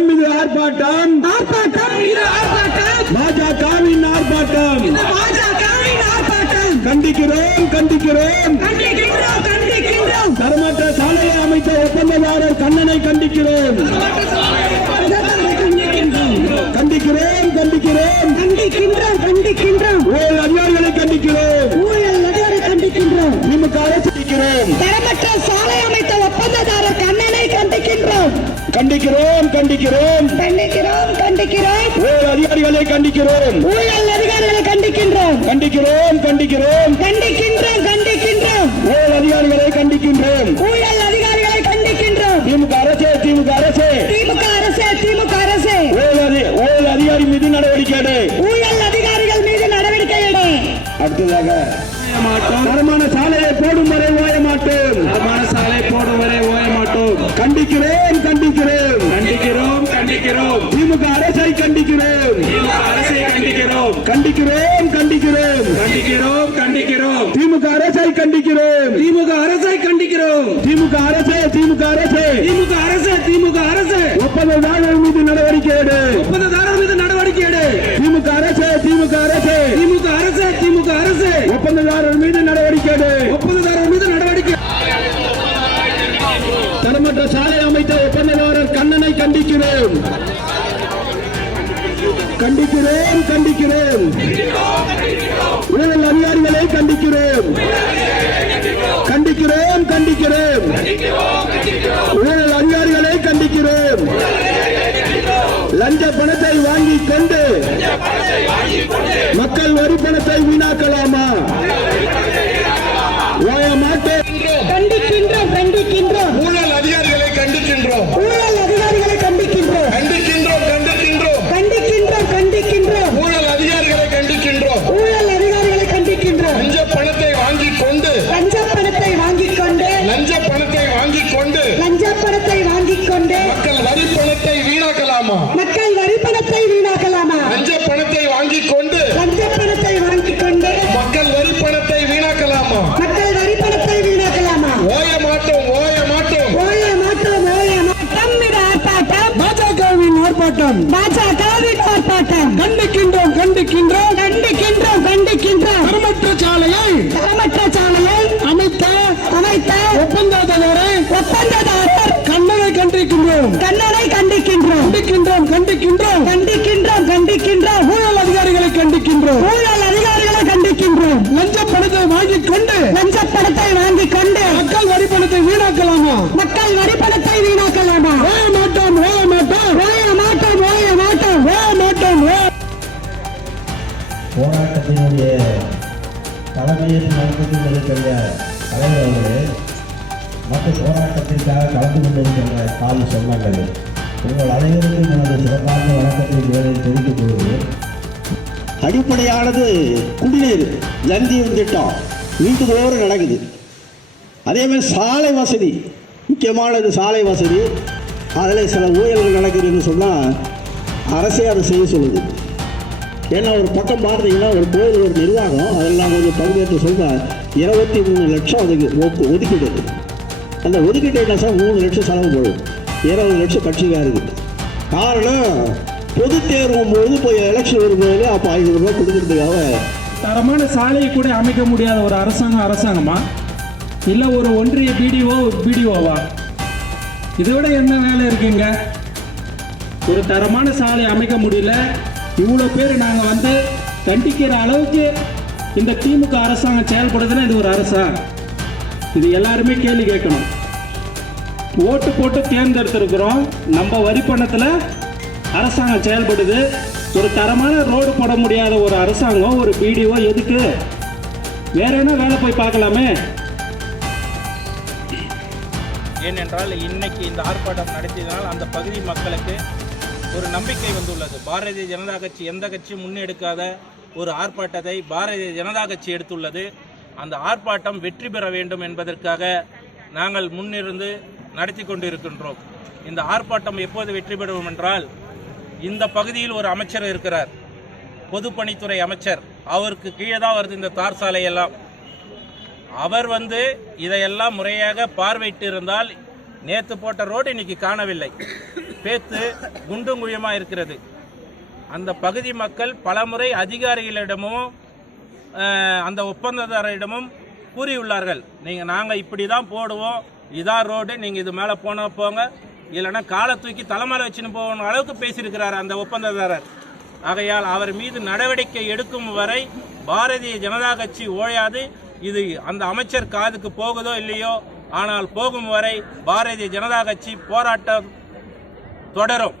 ஆர்ப்பாட்டம் இது ஆர்ப்பாட்டம். ஆர்ப்பாட்டம் மீது ஆர்ப்பாட்டம். பாஜகவின் ஆர்ப்பாட்டம். பாஜகவின் ஆர்ப்பாட்டம். கண்டிக்கிறோம் கண்டிக்கிறோம். கண்டிக்கின்றோம் கண்டிக்கின்றோம். தரமற்ற சாலையை அமைத்த ஒப்பந்ததாரர் கண்ணனை கண்டிக்கிறோம். கண்டிக்கிறோம் கண்டிக்கிறோம். கண்டிக்கின்றோம் கண்டிக்கின்றோம். ஊழல் அதிகாரிகளை கண்டிக்கிறோம். ஊழல் அதிகாரி கண்டிக்கின்றோம். திமுக அரசு கண்டிக்கிறோம் கண்டிக்கிறோம். கண்டிக்கிறோம் கண்டிக்கிறோம். ஊழல் அதிகாரிகளை கண்டிக்கிறோம். ஊழல் அதிகாரிகளை கண்டிக்கின்றோம். கண்டிக்கிறோம் கண்டிக்கிறோம். கண்டிக்கின்றோம் கண்டிக்கின்றோம். ஊழல் அதிகாரிகளை கண்டிக்கின்றோம். ஊழல் அதிகாரிகளை கண்டிக்கின்றோம். திமுக அரசே திமுக அரசே. திமுக அரசு திமுக அரசு. ஊழல் ஊழல் அதிகாரி மீது நடவடிக்கை எடு. ஊழல் அதிகாரிகள் மீது நடவடிக்கை எடு. அடுத்ததாக தரமான சாலையை போடும் வரை ஓய மாட்டோம் தரமான சாலை போடும் வரை ஓய மாட்டோம் கண்டிக்கிறேன். கண்டிக்கிறேன் கண்டிக்கிறோம் கண்டிக்கிறோம் திமுக அரசை கண்டிக்கிறேன் திமுக அரசை கண்டிக்கிறோம் கண்டிக்கிறேன் கண்டிக்கிறேன் கண்டிக்கிறோம் கண்டிக்கிறோம் திமுக அரசை கண்டிக்கிறேன் திமுக அரசை கண்டிக்கிறோம் திமுக அரசே திமுக அரசே திமுக அரசு திமுக தடுமன்ற சாலை அமைத்த ஒப்பந்ததாரர் கண்ணனை கண்டிக்கிறேன். கண்டிக்கிறேன் கண்டிக்கிறேன். ஊழல் அதிகாரிகளை கண்டிக்கிறேன். கண்டிக்கிறேன் கண்டிக்கிறேன். ஊழல் அதிகாரிகளை கண்டிக்கிறேன். லஞ்ச பணத்தை வாங்கிக் கொண்டு மக்கள் வரி பணத்தை வீணாக்கலாம். ஆர்ப்பாட்டம் பாஜகவின் ஆர்ப்பாட்டம். கண்டிக்கின்றோம் கண்டிக்கின்றோம். கண்டிக்கின்றோம் கண்டிக்கின்றோம். தரமற்ற சாலையை தரமற்ற சாலையை அமைத்த அமைத்த ஒப்பந்ததாரரை ஒப்பந்ததாரர் கண்ணனை கண்டிக்கின்றோம். கண்ணனை கண்டிக்கின்றோம். கண்டிக்கின்றோம் கண்டிக்கின்றோம். கண்டிக்கின்றோம் கண்டிக்கின்றோம். ஊழல் அதிகாரிகளை கண்டிக்கின்றோம். ஊழல் அதிகாரிகளை கண்டிக்கின்றோம். லஞ்ச பணத்தை வாங்கிக் கொண்டு லஞ்ச பணத்தை வாங்கிக் கொண்டு மக்கள் வரி பணத்தை வீணாக்கலாமா தன்னுடைய தலைமையில் நடந்து கொண்டிருக்கிற தலைவர் அவர்களே மற்ற போராட்டத்திற்காக கலந்து கொண்டிருக்கின்ற காலி சொந்தங்களே உங்கள் அனைவருக்கும் எனது சிறப்பான வணக்கத்தை வேலை தெரிவித்துக் கொள்கிறேன். அடிப்படையானது குடிநீர் ஜந்தியம் திட்டம். வீட்டுதோறும் நடக்குது. அதேமாதிரி சாலை வசதி முக்கியமானது சாலை வசதி. அதில் சில ஊழல்கள் நடக்குதுன்னு சொன்னால் அரசே அதை செய்ய சொல்லுது. ஏன்னா ஒரு பக்கம் பார்த்தீங்கன்னா ஒரு கோயில் ஒரு நிர்வாகம் அதெல்லாம் கொஞ்சம் பங்கேற்று சொல்கிறேன் இருபத்தி மூணு லட்சம் அதுக்கு ஒதுக்கீடு. அந்த ஒதுக்கீட்டு என்ன சார்? மூணு லட்சம் செலவு போடும். இருபது லட்சம் கட்சிக்காருக்கு காரணம் பொது தேர்வும் போது போய் எலெக்ஷன் வரும்போது அப்போ ஐநூறு ரூபாய் கொடுக்கறதுக்காக. தரமான சாலையை கூட அமைக்க முடியாத ஒரு அரசாங்கம் அரசாங்கமா? இல்லை ஒரு ஒன்றிய பிடிஓ பிடிஓவா இதோட என்ன வேலை இருக்குங்க? ஒரு தரமான சாலை அமைக்க முடியல. இவ்வளோ பேர் நாங்கள் வந்து கண்டிக்கிற அளவுக்கு இந்த திமுக அரசாங்கம் செயல்படுதுன்னா இது ஒரு அரசா? இது எல்லாருமே கேள்வி கேட்கணும். ஓட்டு போட்டு தேர்ந்தெடுத்திருக்கிறோம். நம்ம வரி பணத்தில் அரசாங்கம் செயல்படுது. ஒரு தரமான ரோடு போட முடியாத ஒரு அரசாங்கம் ஒரு பிடிஓ எதுக்கு? வேற என்ன வேலை போய் பார்க்கலாமே? ஏனென்றால் இன்னைக்கு இந்த ஆர்ப்பாட்டம் நடத்தியதனால் அந்த பகுதி மக்களுக்கு ஒரு நம்பிக்கை வந்துள்ளது. பாரதிய ஜனதா கட்சி எந்த கட்சியும் முன்னெடுக்காத ஒரு ஆர்ப்பாட்டத்தை பாரதிய ஜனதா கட்சி எடுத்துள்ளது. அந்த ஆர்ப்பாட்டம் வெற்றி பெற வேண்டும் என்பதற்காக நாங்கள் முன்னிருந்து நடத்தி கொண்டிருக்கின்றோம். இந்த ஆர்ப்பாட்டம் எப்போது வெற்றி பெறும் என்றால் இந்த பகுதியில் ஒரு அமைச்சர் இருக்கிறார். பொதுப்பணித்துறை அமைச்சர். அவருக்கு கீழே தான் வருது இந்த தார் சாலை எல்லாம் அவர் வந்து இதையெல்லாம் முறையாக பார்வையிட்டு இருந்தால் நேற்று போட்ட ரோடு இன்னைக்கு காணவில்லை. பேத்து குண்டும் குழியமாக இருக்கிறது. அந்த பகுதி மக்கள் பலமுறை அதிகாரிகளிடமும் அந்த ஒப்பந்ததாரரிடமும் கூறியுள்ளார்கள். நீங்கள் நாங்கள் இப்படி தான் போடுவோம். இதான் ரோடு நீங்கள் இது மேலே போனால் போங்க. இல்லைன்னா காலை தூக்கி தலைமையில் வச்சுன்னு போகணும் அளவுக்கு பேசியிருக்கிறார் அந்த ஒப்பந்ததாரர். ஆகையால் அவர் மீது நடவடிக்கை எடுக்கும் வரை பாரதிய ஜனதா கட்சி ஓயாது. இது அந்த அமைச்சர் காதுக்கு போகுதோ இல்லையோ ஆனால் போகும் வரை பாரதிய ஜனதா கட்சி போராட்டம் தொடரும்